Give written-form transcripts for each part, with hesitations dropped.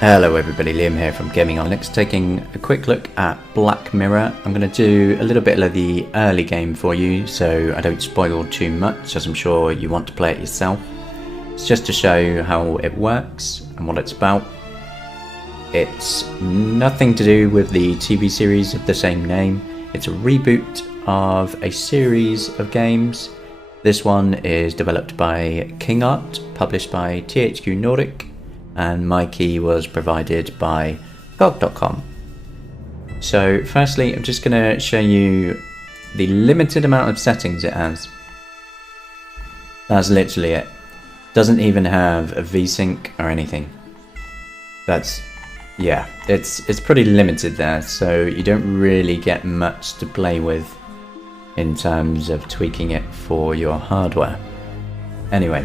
Hello everybody, Liam here from Gaming on Linux, taking a quick look at Black Mirror. I'm going to do a little bit of the early game for you so I don't spoil too much, as I'm sure you want to play it yourself. It's just to show you how it works and what it's about. It's nothing to do with the TV series of the same name. It's a reboot of a series of games. This one is developed by KingArt, published by THQ Nordic, and my key was provided by GOG.com. So firstly, I'm just going to show you the limited amount of settings it has. That's literally it. Doesn't even have a VSync or anything. Yeah, it's pretty limited there, so you don't really get much to play with in terms of tweaking it for your hardware. Anyway,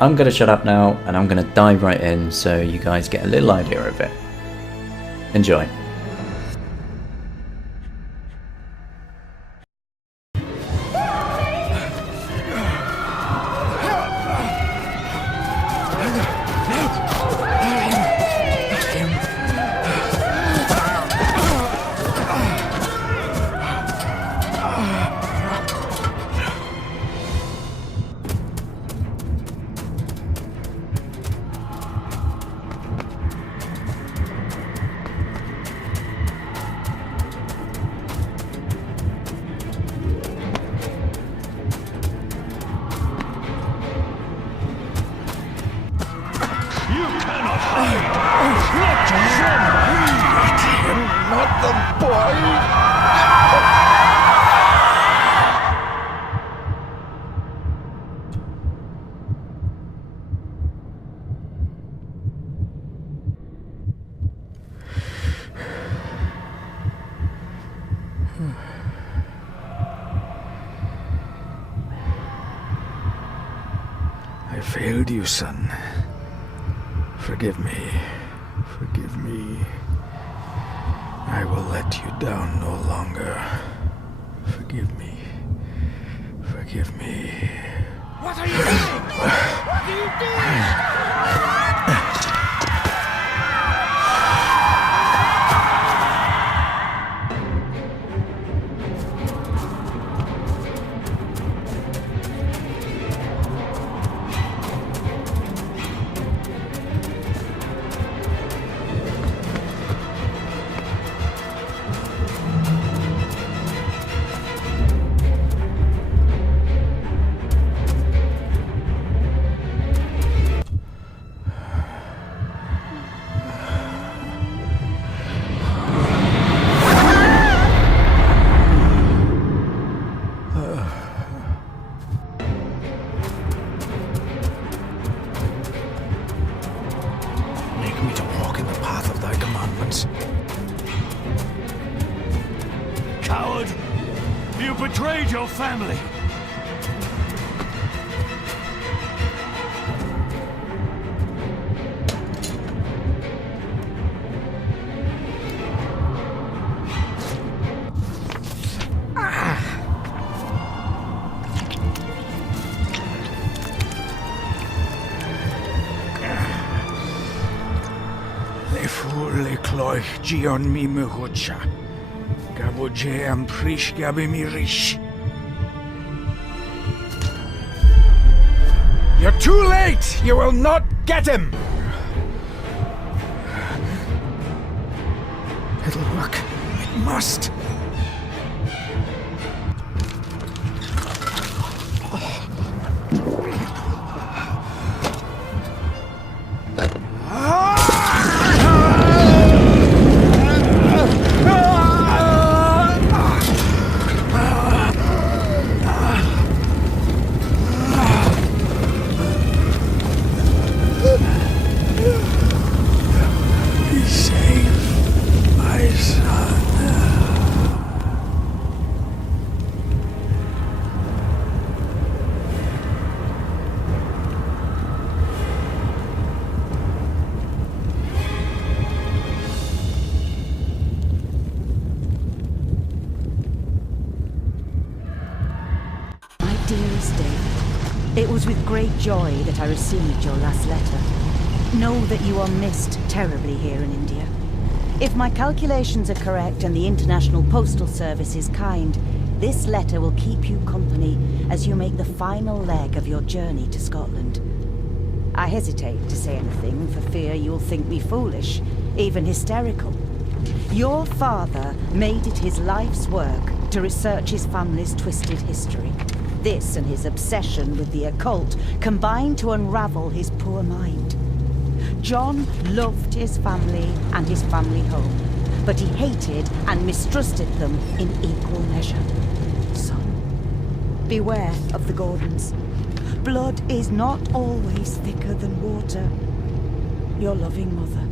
I'm going to shut up now and I'm going to dive right in so you guys get a little idea of it. Enjoy. I failed you, son. Forgive me. Forgive me. I will let you down no longer. Forgive me. Forgive me. What are you doing? What are you doing? Me to walk in the path of thy commandments. Coward! You betrayed your family! Le cloich gion mi mehucha. Gaboje am prish gabi mi rish. You're too late! You will not get him! It'll work. It must. Dearest David, it was with great joy that I received your last letter. Know that you are missed terribly here in India. If my calculations are correct and the International Postal Service is kind, this letter will keep you company as you make the final leg of your journey to Scotland. I hesitate to say anything for fear you'll think me foolish, even hysterical. Your father made it his life's work to research his family's twisted history. This and his obsession with the occult combined to unravel his poor mind. John loved his family and his family home, but he hated and mistrusted them in equal measure. Son, beware of the Gordons. Blood is not always thicker than water. Your loving mother.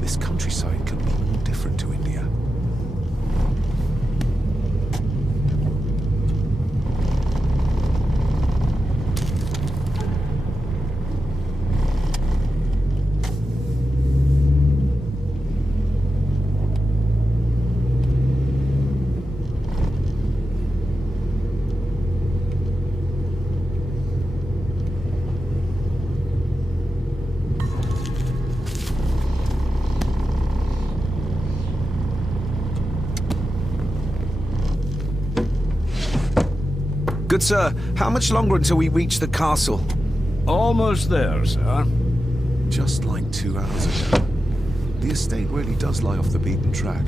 This countryside couldn't be more different to India. Good sir, how much longer until we reach the castle? Almost there, sir. Just like 2 hours ago. The estate really does lie off the beaten track.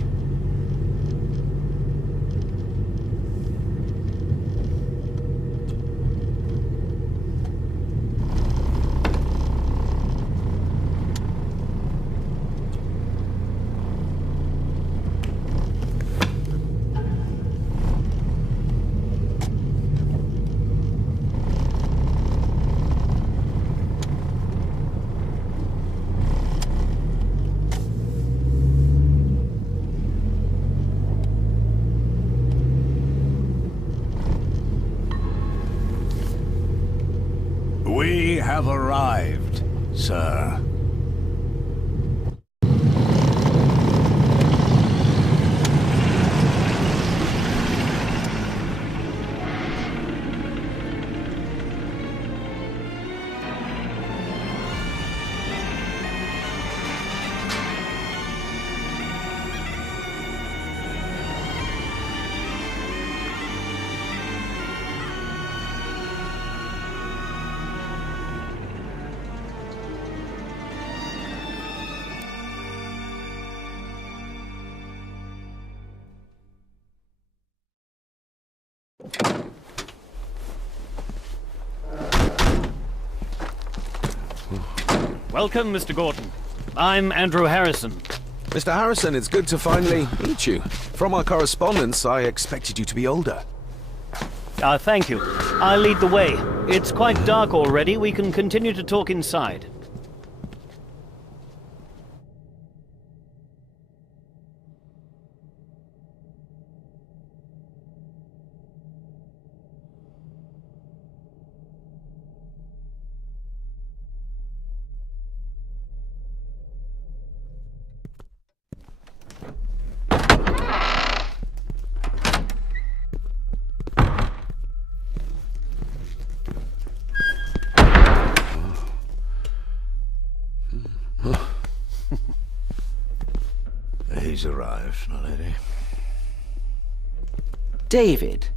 We have arrived, sir. Welcome, Mr. Gordon. I'm Andrew Harrison. Mr. Harrison, it's good to finally meet you. From our correspondence, I expected you to be older. Thank you. I'll lead the way. It's quite dark already. We can continue to talk inside. He's arrived, my lady. David,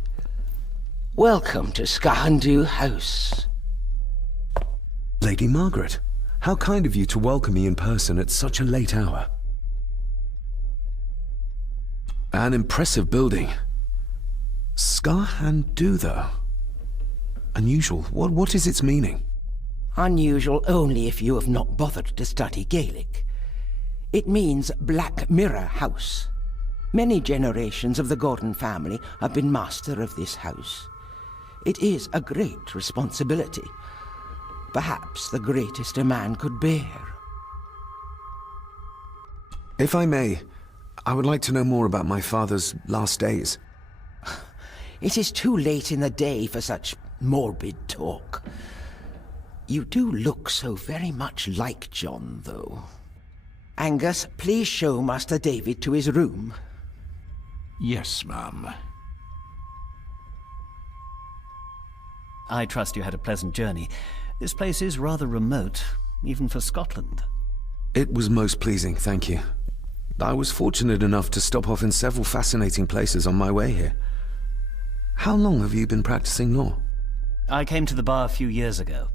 welcome to Skahandu House. Lady Margaret, how kind of you to welcome me in person at such a late hour. An impressive building. Skahandu, though. Unusual. What is its meaning? Unusual only if you have not bothered to study Gaelic. It means Black Mirror House. Many generations of the Gordon family have been master of this house. It is a great responsibility. Perhaps the greatest a man could bear. If I may, I would like to know more about my father's last days. It is too late in the day for such morbid talk. You do look so very much like John, though. Angus, please show Master David to his room. Yes, ma'am. I trust you had a pleasant journey. This place is rather remote, even for Scotland. It was most pleasing, thank you. I was fortunate enough to stop off in several fascinating places on my way here. How long have you been practicing law? I came to the bar a few years ago.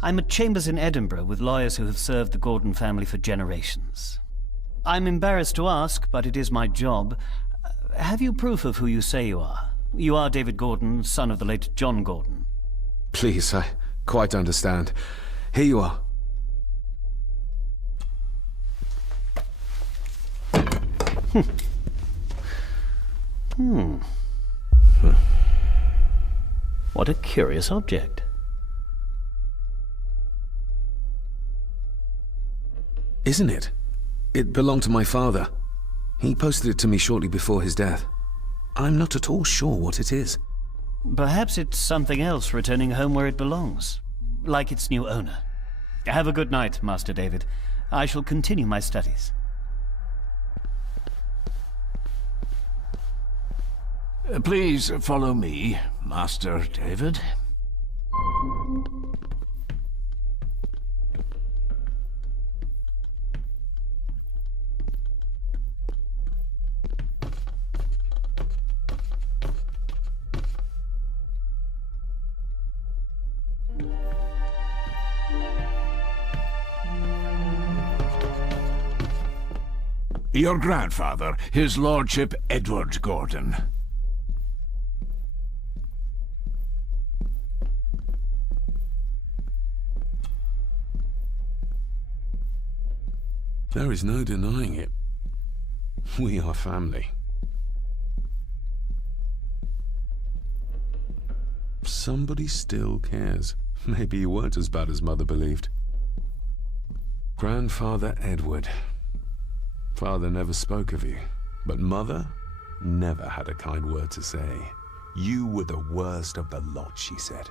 I'm at chambers in Edinburgh with lawyers who have served the Gordon family for generations. I'm embarrassed to ask, but it is my job. Have you proof of who you say you are? You are David Gordon, son of the late John Gordon. Please, I quite understand. Here you are. What a curious object. Isn't it? It belonged to my father. He posted it to me shortly before his death. I'm not at all sure what it is. Perhaps it's something else returning home where it belongs, like its new owner. Have a good night, Master David. I shall continue my studies. Please follow me, Master David. Your grandfather, His Lordship Edward Gordon. There is no denying it. We are family. Somebody still cares. Maybe you weren't as bad as Mother believed. Grandfather Edward. Father never spoke of you, but Mother never had a kind word to say. You were the worst of the lot, she said.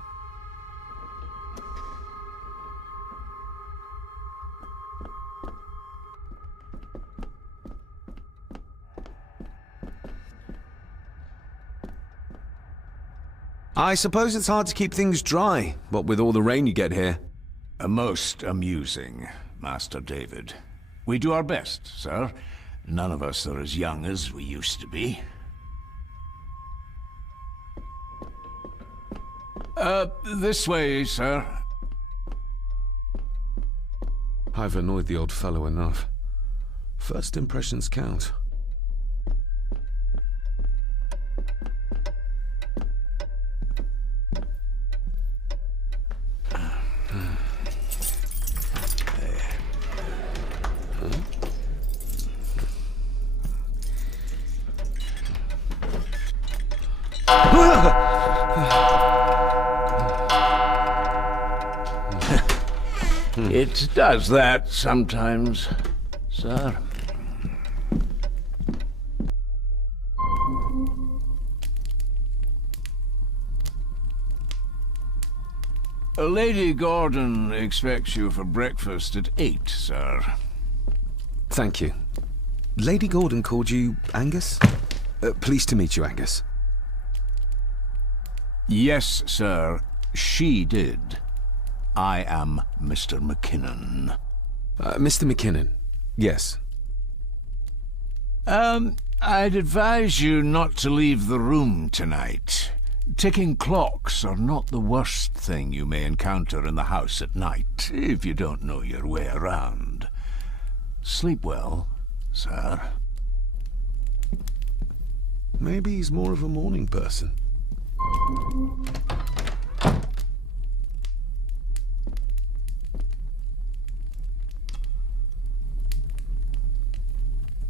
I suppose it's hard to keep things dry, what with all the rain you get here. Most amusing, Master David. We do our best, sir. None of us are as young as we used to be. This way, sir. I've annoyed the old fellow enough. First impressions count. It does that sometimes, sir. Lady Gordon expects you for breakfast at 8, sir. Thank you. Lady Gordon called you Angus? Pleased to meet you, Angus. Yes, sir. She did. I am Mr. McKinnon. Mr. McKinnon. Yes. I'd advise you not to leave the room tonight. Ticking clocks are not the worst thing you may encounter in the house at night, if you don't know your way around. Sleep well, sir. Maybe he's more of a morning person.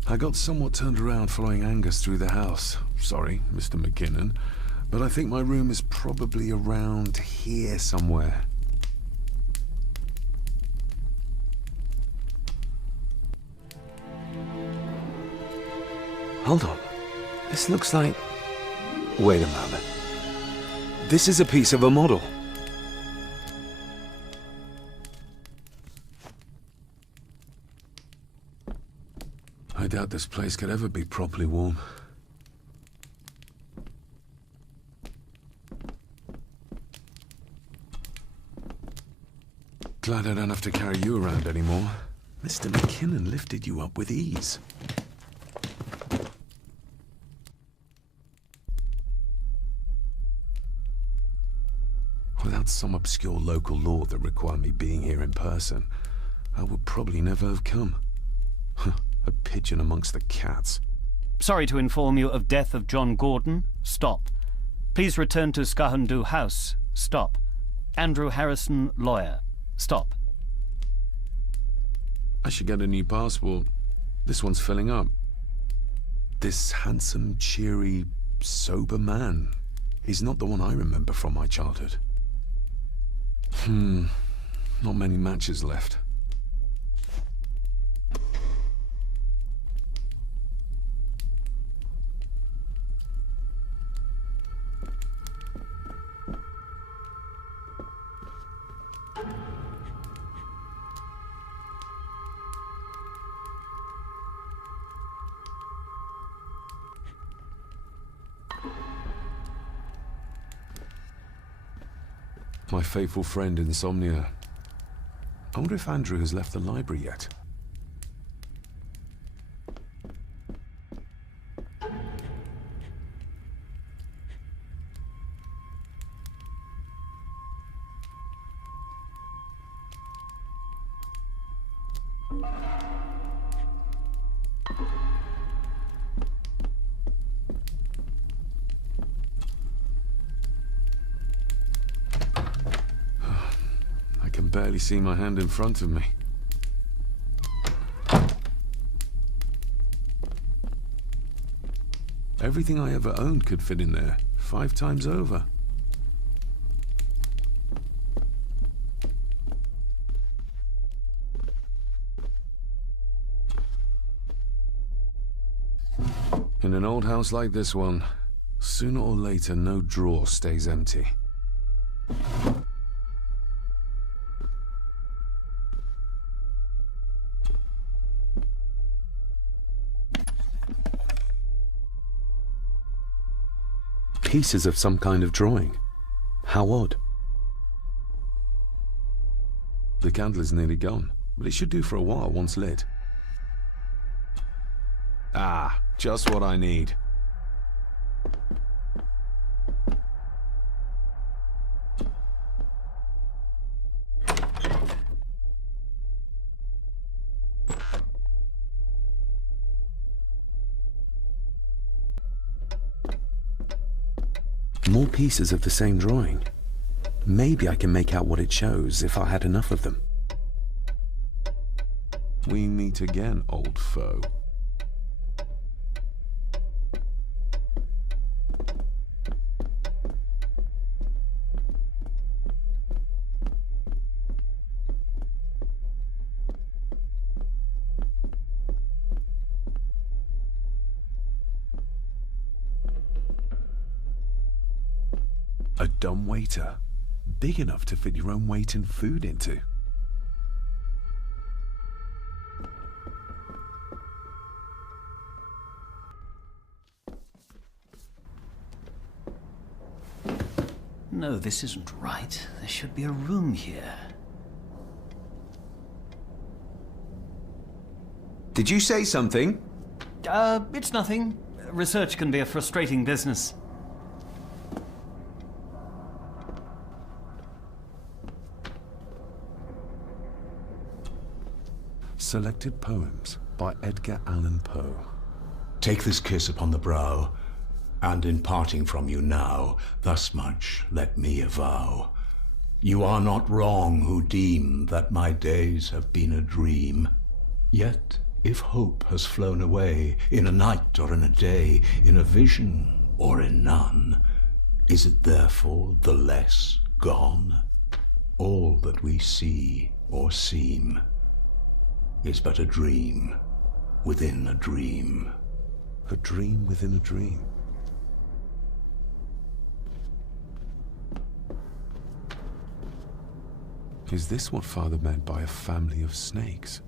I got somewhat turned around following Angus through the house. Sorry, Mr. McKinnon, but I think my room is probably around here somewhere. Hold on. This looks like... Wait a moment. This is a piece of a model. I doubt this place could ever be properly warm. Glad I don't have to carry you around anymore. Mr. McKinnon lifted you up with ease. Without some obscure local law that required me being here in person, I would probably never have come. A pigeon amongst the cats. Sorry to inform you of death of John Gordon. Stop. Please return to Skahundu House. Stop. Andrew Harrison, lawyer. Stop. I should get a new passport. This one's filling up. This handsome, cheery, sober man. He's not the one I remember from my childhood. Not many matches left. My faithful friend Insomnia. I wonder if Andrew has left the library yet. I can barely see my hand in front of me. Everything I ever owned could fit in there, 5 times over. In an old house like this one, sooner or later no drawer stays empty. Pieces of some kind of drawing. How odd. The candle is nearly gone, but it should do for a while once lit. Ah, just what I need. More pieces of the same drawing. Maybe I can make out what it shows if I had enough of them. We meet again, old foe. A dumbwaiter, big enough to fit your own weight and food into. No, this isn't right. There should be a room here. Did you say something? It's nothing. Research can be a frustrating business. Selected Poems by Edgar Allan Poe. Take this kiss upon the brow, and in parting from you now, thus much let me avow. You are not wrong who deem that my days have been a dream. Yet, if hope has flown away, in a night or in a day, in a vision or in none, is it therefore the less gone? All that we see or seem is but a dream within a dream. A dream within a dream. Is this what Father meant by a family of snakes?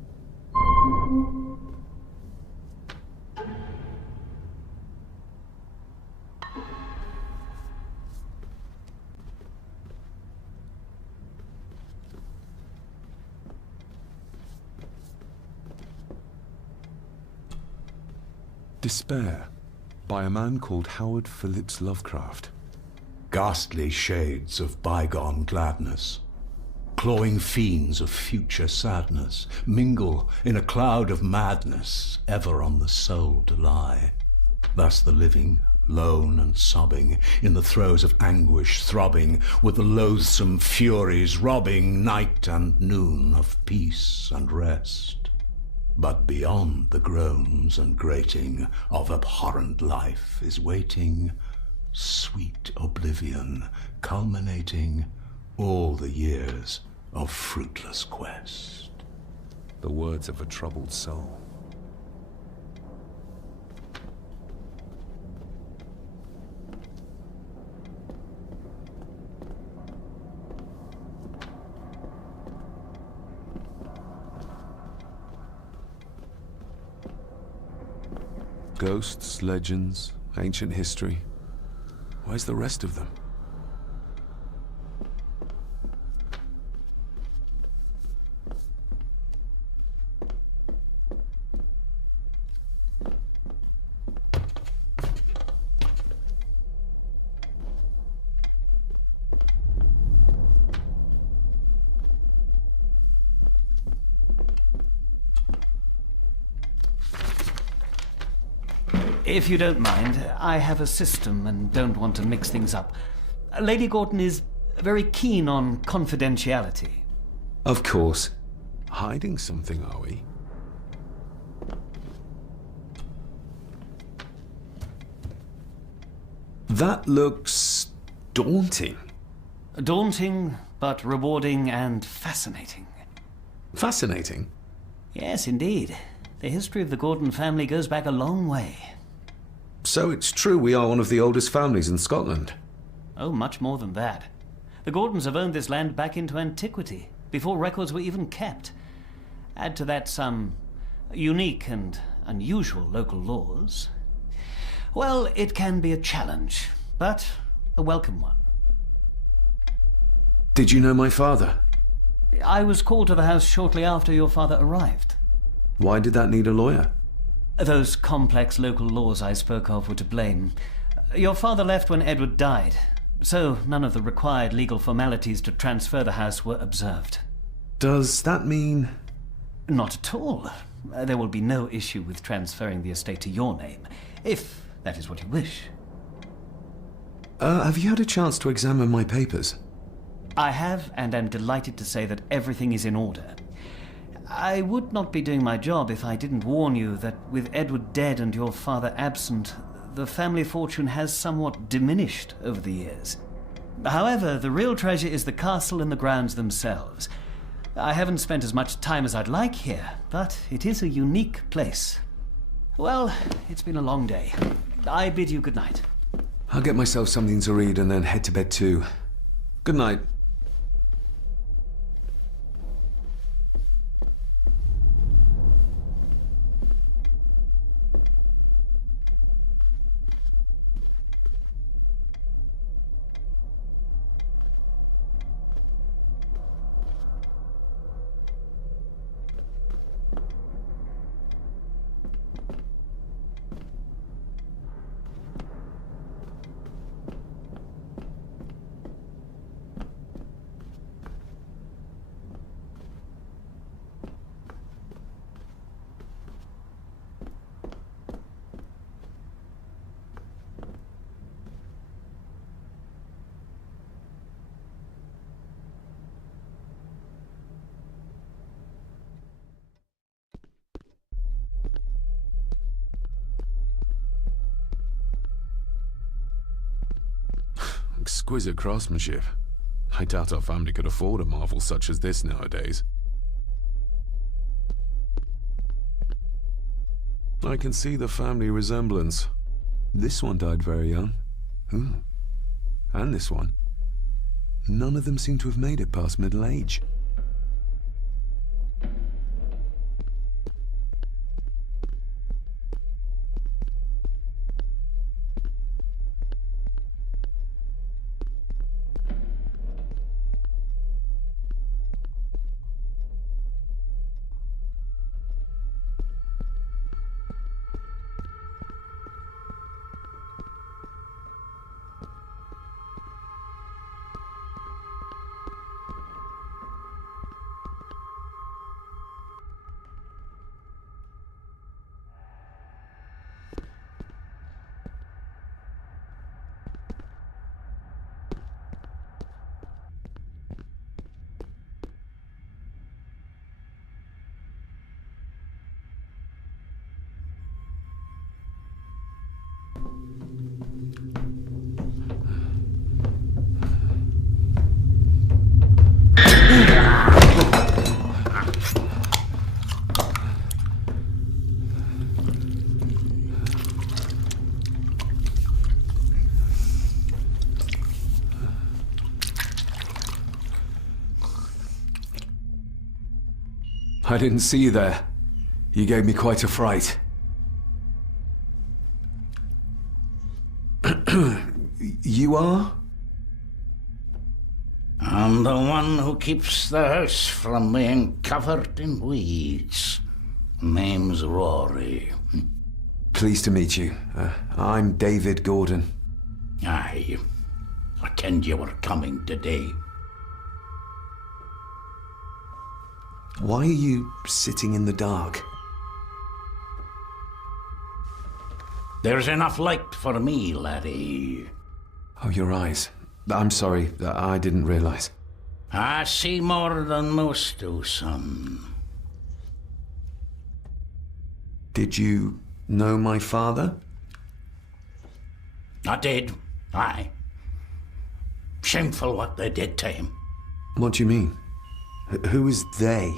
Despair, by a man called Howard Phillips Lovecraft. Ghastly shades of bygone gladness, clawing fiends of future sadness, mingle in a cloud of madness, ever on the soul to lie. Thus the living, lone and sobbing, in the throes of anguish throbbing, with the loathsome furies robbing night and noon of peace and rest. But beyond the groans and grating of abhorrent life is waiting sweet oblivion, culminating all the years of fruitless quest. The words of a troubled soul. Ghosts, legends, ancient history. Where's the rest of them? If you don't mind, I have a system and don't want to mix things up. Lady Gordon is very keen on confidentiality. Of course. Hiding something, are we? That looks daunting. Daunting, but rewarding and fascinating. Fascinating? Yes, indeed. The history of the Gordon family goes back a long way. So it's true we are one of the oldest families in Scotland. Oh, much more than that. The Gordons have owned this land back into antiquity, before records were even kept. Add to that some unique and unusual local laws. Well, it can be a challenge, but a welcome one. Did you know my father? I was called to the house shortly after your father arrived. Why did that need a lawyer? Those complex local laws I spoke of were to blame. Your father left when Edward died, so none of the required legal formalities to transfer the house were observed. Does that mean... Not at all. There will be no issue with transferring the estate to your name, if that is what you wish. Have you had a chance to examine my papers? I have, and am delighted to say that everything is in order. I would not be doing my job if I didn't warn you that with Edward dead and your father absent, the family fortune has somewhat diminished over the years. However, the real treasure is the castle and the grounds themselves. I haven't spent as much time as I'd like here, but it is a unique place. Well, it's been a long day. I bid you good night. I'll get myself something to read and then head to bed too. Good night. Exquisite craftsmanship. I doubt our family could afford a marvel such as this nowadays. I can see the family resemblance. This one died very young. And this one. None of them seem to have made it past middle age. I didn't see you there. You gave me quite a fright. You are? I'm the one who keeps the house from being covered in weeds. Name's Rory. Pleased to meet you. I'm David Gordon. Aye. I kenned you were coming today. Why are you sitting in the dark? There's enough light for me, laddie. Oh, your eyes. I'm sorry, I didn't realize. I see more than most do, son. Did you know my father? I did, aye. Shameful what they did to him. What do you mean? Who is they?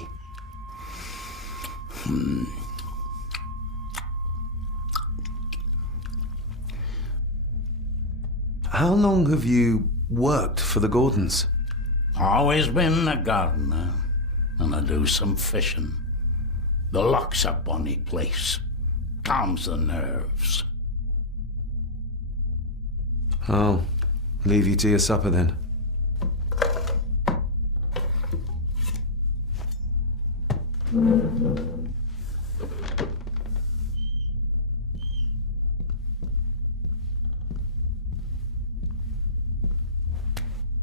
How long have you worked for the Gordons? Always been a gardener, and I do some fishing. The loch's a bonny place. Calms the nerves. I'll leave you to your supper then.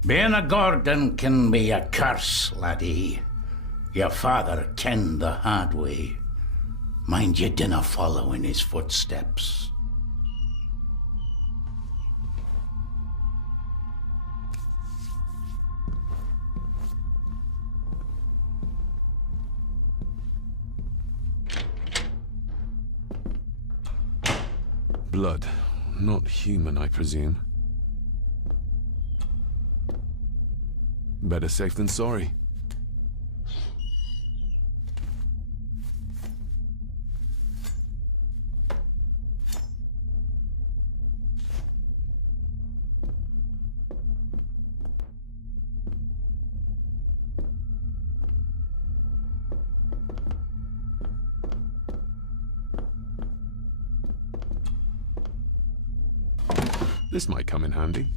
Being a Gordon can be a curse, laddie. Your father kenned the hard way. Mind you dinna follow in his footsteps. Blood. Not human, I presume. Better safe than sorry. This might come in handy.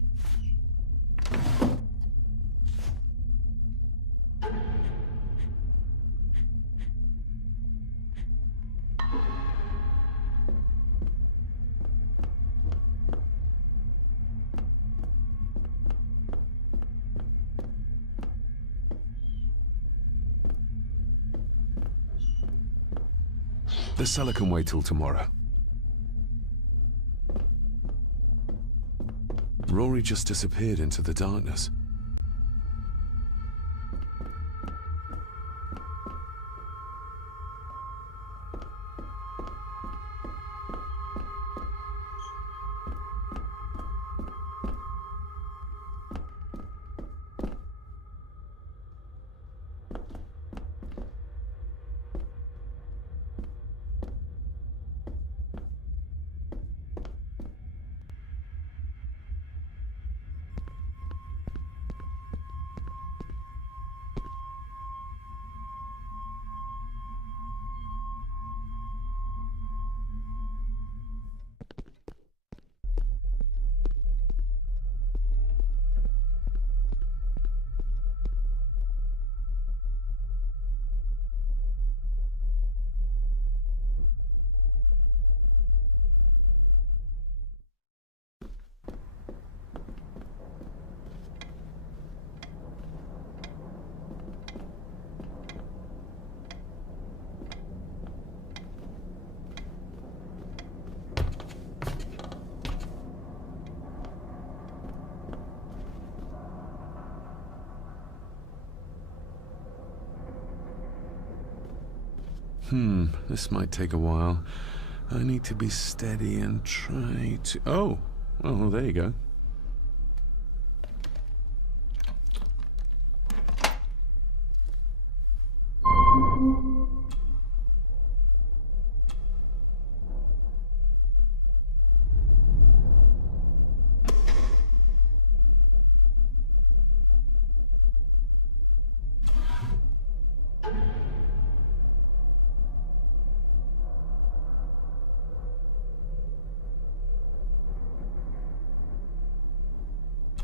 The cellar can wait till tomorrow. Rory just disappeared into the darkness. This might take a while. I need to be steady and try to... Oh! Well, there you go.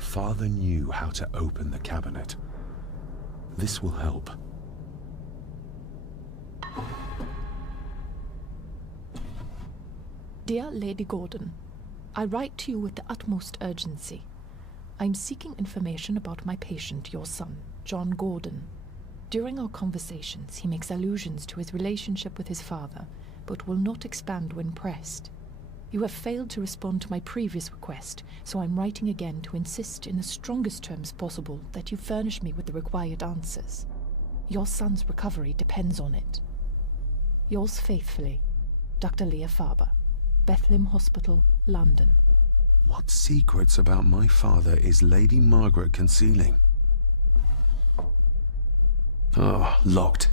father knew how to open the cabinet. This will help. Dear Lady Gordon, I write to you with the utmost urgency. I'm seeking information about my patient, your son, John Gordon. During our conversations, he makes allusions to his relationship with his father, but will not expand when pressed. You have failed to respond to my previous request, so I'm writing again to insist in the strongest terms possible that you furnish me with the required answers. Your son's recovery depends on it. Yours faithfully, Dr. Leah Faber, Bethlehem Hospital, London. What secrets about my father is Lady Margaret concealing? Oh, locked.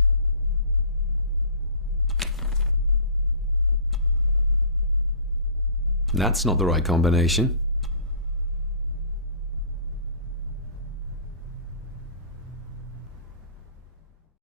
That's not the right combination.